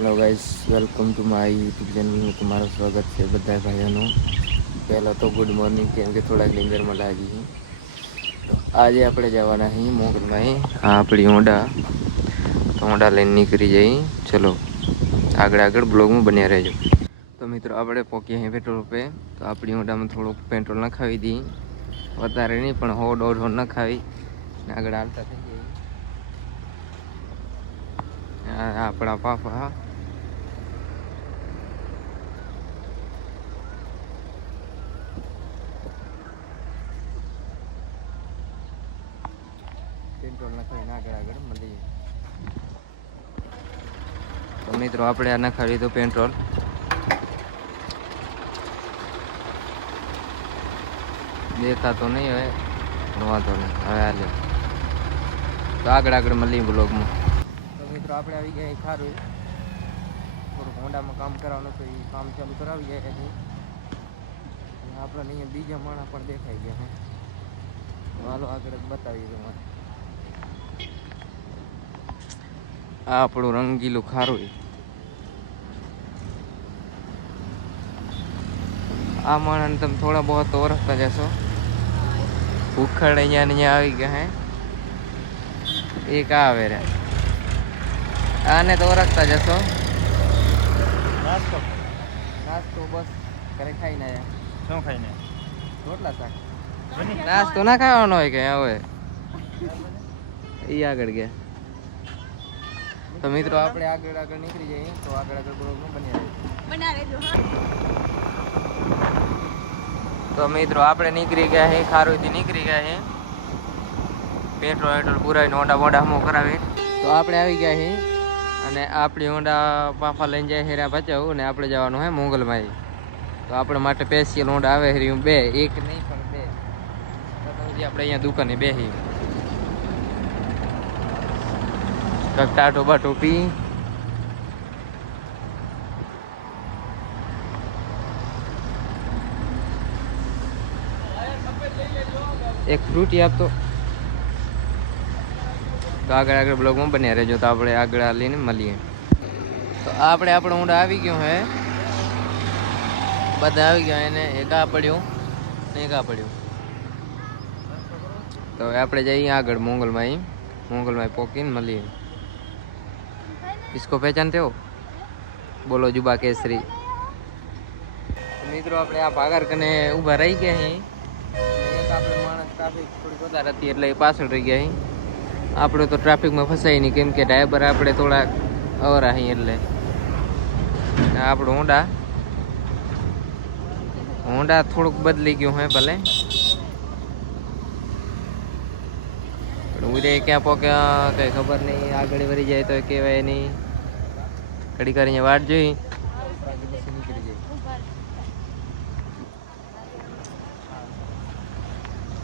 Hello guys, welcome to my YouTube channel. તમારું સ્વાગત છે બધા ભાઈઓનું. પહેલાં તો ગુડ મોર્નિંગ, કેમ કે થોડાક નીંદરમાં લાગી છે. તો આજે આપણે જવાના છીએ મોગલમાં. આ આપણી ઊંડા તો ઊંડા લઈને નીકળી જઈ. ચલો આગળ બ્લોગમાં બન્યા રહેજો. તો મિત્રો આપણે પહોંચીએ અહીં પેટ્રોલ પંપે. તો આપણી ઊંડામાં થોડુંક પેટ્રોલ નખાવી દઈએ. વધારે નહીં પણ 100-150 નખાવી આગળ હાલતા થઈ જાય. આપણા પાપા પેટ્રોલ નખાવીને આગળ મળીએ. તો મિત્રો આપણે આ નખાવી તો પેટ્રોલ દેખાતો નહીં હવે, વાંધો નહીં. હવે હાલે તો આગળ મળીએ બ્લોગમાં. તો મિત્રો આપણે આવી ગયા ખારું થોડુંક હોન્ડામાં કામ કરવાનું હતું, એ કામ ચાલુ કરાવી ગયા છે. આપણને અહીંયા બીજા માણસ પણ દેખાઈ ગયા છે. હાલો આગળ બતાવીએ તમારે. આ આપણું રંગીલું ખારું. આ માણસને તમે થોડા બહુ તો ઓળખતા જશો. ઉખડ અહીંયા આવી ગયા હે. એક આવે રે, આને તો ઓળખતા જશો. નાસ્તો બસ ઘરે ખાઈને આવ્યા. શું ખાઈને? રોટલા શાક. નાસ્તો ના ખાવાનો હોય કે હવે એ આગળ ગયા. તો મિત્રો આપણે આગળ નીકળી જઈએ. તો આગળ બ્લોગમાં બન્યા રહેજો. તો મિત્રો આપણે નીકળી ગયા છે, ખારોઈથી નીકળી ગયા છે. પેટ્રોલ પુરાવીને હોન્ડા હમો કરાવી. તો આપણે આવી ગયા છે અને આપણી હોન્ડા પાફા લઈને જાય હેરા બચાવ. અને આપણે જવાનું હે મોગલમાં. તો આપણા માટે સ્પેશિયલ હોન્ડા આવે છે બે, એક નહીં પણ બે. તો આપણે અહીંયા દુકાને બેસી ટાટો બાટો પી. એક ફ્રૂટી આપતો. તો આગળ બ્લોગમાં બન્યા રહેજો. તો આપણે આગળ લઈને મળીએ. તો આપણે આપણો ઊંડા આવી ગયો હે, બધા આવી ગયા. એને એક આ પડ્યું ને એક આ પડ્યું. તો હવે આપણે જઈએ આગળ મોગલમાં પોકીને મળીએ. इसको पहचानते हो? बोलो जुबा केसरी. મિત્રો આપણે આ ભાગર કને ઊભા રહી ગયા છીએ. એક આપણે માણસ ટ્રાફિક થોડી વધારે હતી એટલે પાછળ રહી ગયા છીએ. આપણે તો ટ્રાફિકમાં ફસાય નહીં, કેમ કે ડ્રાઈવર આપણે થોડા અવરા છીએ. એટલે આપણું હોન્ડા થોડુંક બદલી ગયું હે ભલે, ઉદય ક્યાં પોક્યા કઈ ખબર નહીં. આગળ વળી જાય તો કહેવાય નહીં. ઘડી કરીને વાટ જોઈ.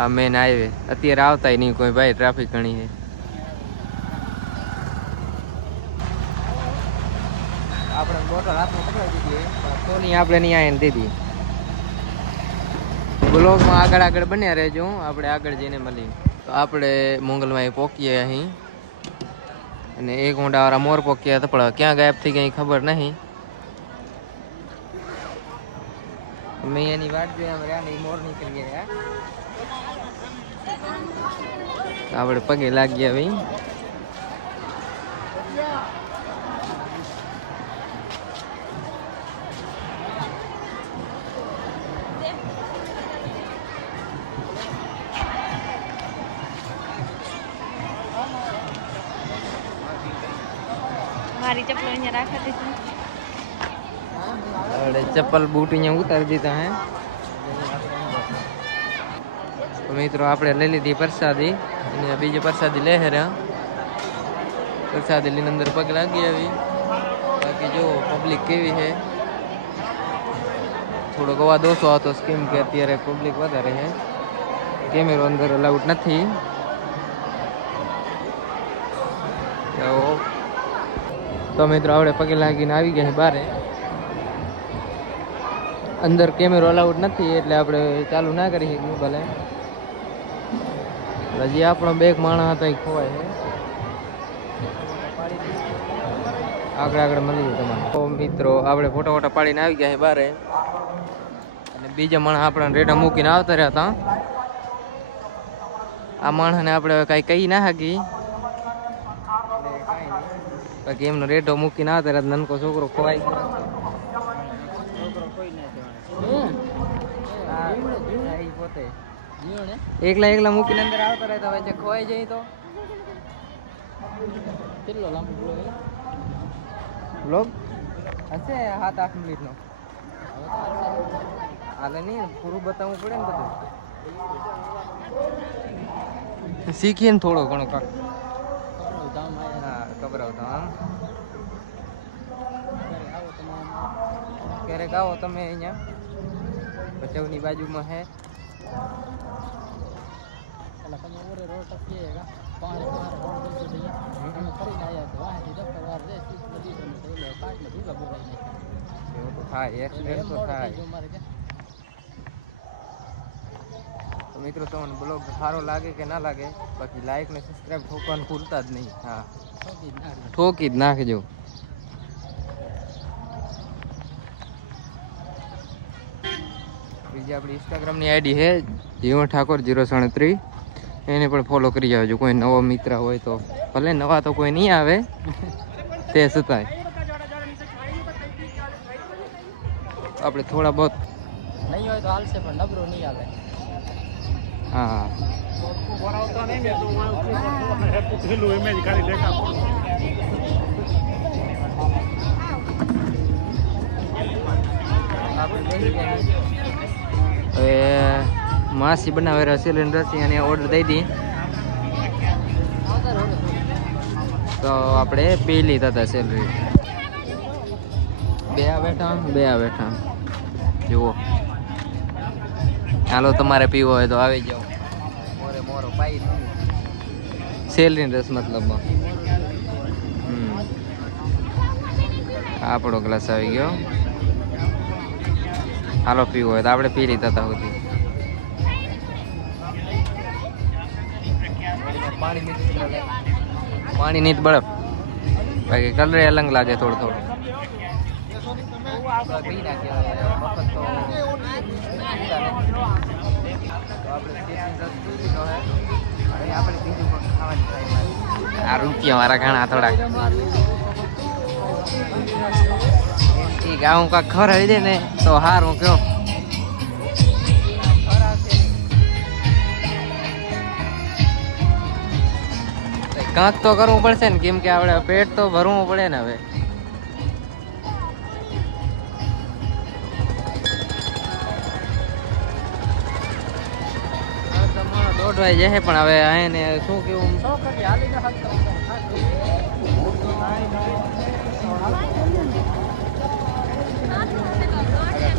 આ મેન હાઈવે અત્યારે આવતા નહીં કોઈ ભાઈ, ટ્રાફિક ઘણી છે. આપણે બોટલ હાથમાં પકડાવી દીધી તો નહીં, આપણે નહીં આવીને દીધી. બ્લોગમાં આગળ બન્યા રહેજો. આપણે આગળ જઈને મળીએ. તો આપણે મોગલમાં પોકીએ અહીં. અને એક હોન્ડાવાળા મોર પોક્યા હતા પણ ક્યાં ગાયબ થઈ ગયા ખબર નહીં. મેં એની વાટ જોઈ, આમ રહ્યા નહીં, મોર નીકળી ગયા. આપણે પગે લાગી ભાઈ. મારી ચપ્પલ અહીંયા રાખી દીધી. ચપ્પલ બૂટ અહીંયા ઉતારી દીધા હે. તો મિત્રો આપણે લઈ લીધી પ્રસાદી. અને બીજી પ્રસાદી લે રહ્યા. પ્રસાદી લઈને અંદર પગ લાગી આવી. બાકી જો પબ્લિક કેવી છે, થોડોક અવાજ ઓછો આવતો કેમ કે અત્યારે પબ્લિક વધારે છે. કેમેરો અંદર અલાઉડ નથી. તો મિત્રો આપણે પગે લાગીને આવી ગયા બહાર. અંદર કેમેરો અલાઉડ નથી એટલે આપણે ચાલુ ના કરી શકીએ. ભલે હજી આપણો બે માણસ હતા એ ખોવાય છે. આગળ આગળ મળી જાય તમારે. તો મિત્રો આપણે ફોટા ફોટા પાડીને આવી ગયા બહાર, અને બીજા માણસ આપણને રેડા મૂકીને આવતા રહ્યા હતા. આ માણસને આપણે કાંઈ કહી ના હાકી, બાકી એમનો રેડો મૂકીને આવતા રહ્યા. નનકો છોકરો ખોવાઈ ગયો. પોતે એકલા મૂકીને અંદર આવતા રહેતા હોય છે. ખોવાઈ જાય તો કેટલો લાંબો બ્લોગ હશે 7-8 મિનિટનો. હાલે નહીં, પૂરું બતાવવું પડે ને બધું. શીખીએ ને થોડો ઘણો કાક. હા, ખબરાવતા આમ ક્યારેક આવો તમે અહીંયા ભચાઉની બાજુમાં હે. તો મિત્રો તમને બ્લોગ સારો લાગે કે ના લાગે, બાકી લાઈક ને સબસ્ક્રાઈબ ઠોકવાનું ભૂલતા જ નહીં. હા, ઠોકી જ નાખજો. બીજી આપણી ઇન્સ્ટાગ્રામની આઈડી છે જીવન ઠાકોર 037, એને પણ ફોલો કરી આવજો. કોઈ નવો મિત્ર હોય તો, ભલે નવા તો કોઈ નહીં આવે તે છતાંય આપણે થોડા બહુ નહીં હોય તો હાલશે, પણ નબળો નહીં આવે. હા, હવે માસી બનાવેલા સિલિન્ડર અને ઓર્ડર દઈ દી તો આપણે પી લીધા હતા સેલરી. બે આ બેઠા જુઓ. હાલો, તમારે પીવો હોય તો આવી જાઓ. મોરો પાઈ સેલરી રસ મતલબમાં. આપણો ગ્લાસ આવી ગયો. હાલો, પીવો હોય તો આપણે પી લીધા હતા સુધી. પાણી ની બરફ, બાકી કલર અલગ લાગે થોડું થોડું. આ રૂપિયા મારા ઘણા થોડાક ગાઉં કાંક ખવડાવી દે ને તો હારું. કયો કાંક તો કરવું પડશે ને, કેમ કે આપણે પેટ તો ભરવું પડે ને. હવે તમારો દોઢવાઈ જશે, પણ હવે આને શું કેવું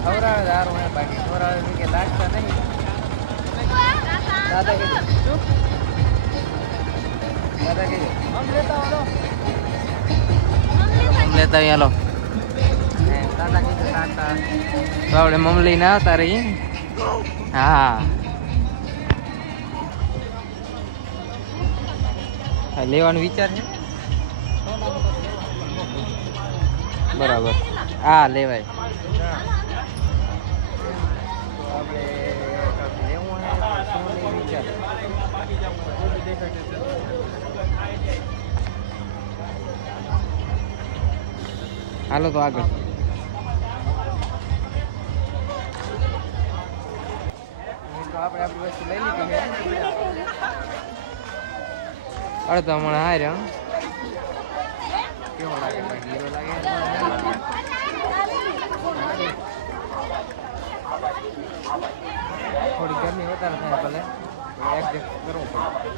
ખવડાવે સારું હે, બાકી ખવડાવે કે લાગતા નહીં. દાદા કે લેતા હાલો. તો આપણે મમલી ના આવતા રહી. હા, લેવાનો વિચાર છે બરાબર. હા, લેવાય. આપણે લેવું હે વિચાર. હાલો તો આગળ. આપણે આપણી વસ્તુ લઈ લીધી છે. અરે તો હમણાં હાય રે કેવો લાગે? હીરો લાગે. થોડી ગરમી વધારે થાય, ભલે એડજસ્ટ કરવું પડે.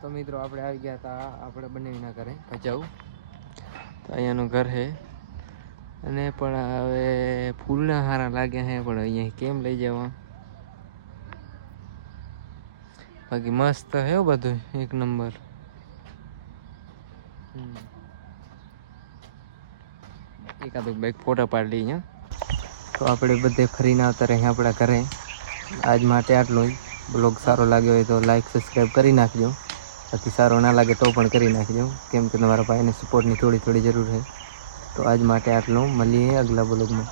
તો મિત્રો આપણે આવી ગયા હતા આપણે બંનેના ઘરે ભચાઉ. તો અહીંયાનું ઘર છે, અને પણ હવે ફૂલના હારા લાગ્યા છે, પણ અહીંયા કેમ લઈ જવા? બાકી મસ્ત હે બધું, એક નંબર. એકાદું બેગ ફોટા પાડી લઈએ. તો આપણે બધે ફરીને આવતા રહે આપણા ઘરે. આજ માટે આટલું જ. બ્લોગ સારો લાગ્યો હોય તો લાઈક સબસ્ક્રાઈબ કરી નાખજો. બાકી સારો ના લાગે તો પણ કરી નાખજો, કેમ કે તમારા ભાઈને સપોર્ટની થોડી જરૂર છે. તો આજ માટે આટલું, મળીએ અગલા બ્લોગમાં.